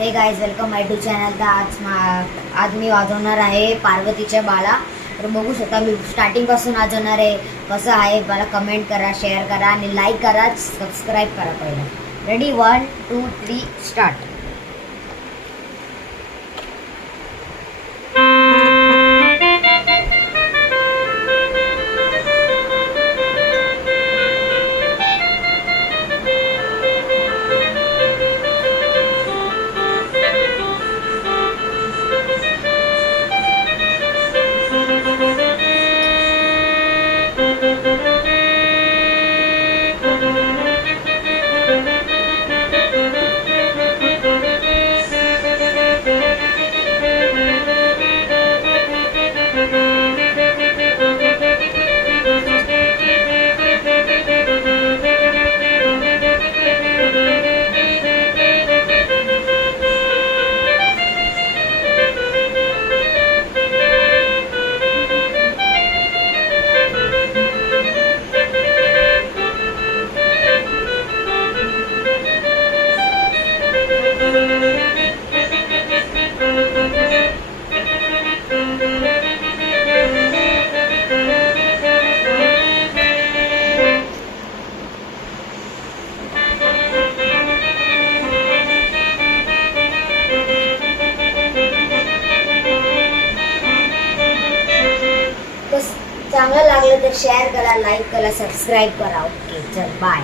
Hey guys welcome my to channel. तर आज मी वाजवणार आहे पार्वतीच्या बाळा। तर बघू शकता मी स्टार्टिंगपासून वाजवणार आहे। कसं आहे मला कमेंट करा, शेअर करा आणि लाईक करा, सबस्क्राईब करा पहिला। Ready 1 2 3 start. चांगलं लागलं तर शेअर करा, लाईक करा, सबस्क्राईब करा। ओके चल बाय।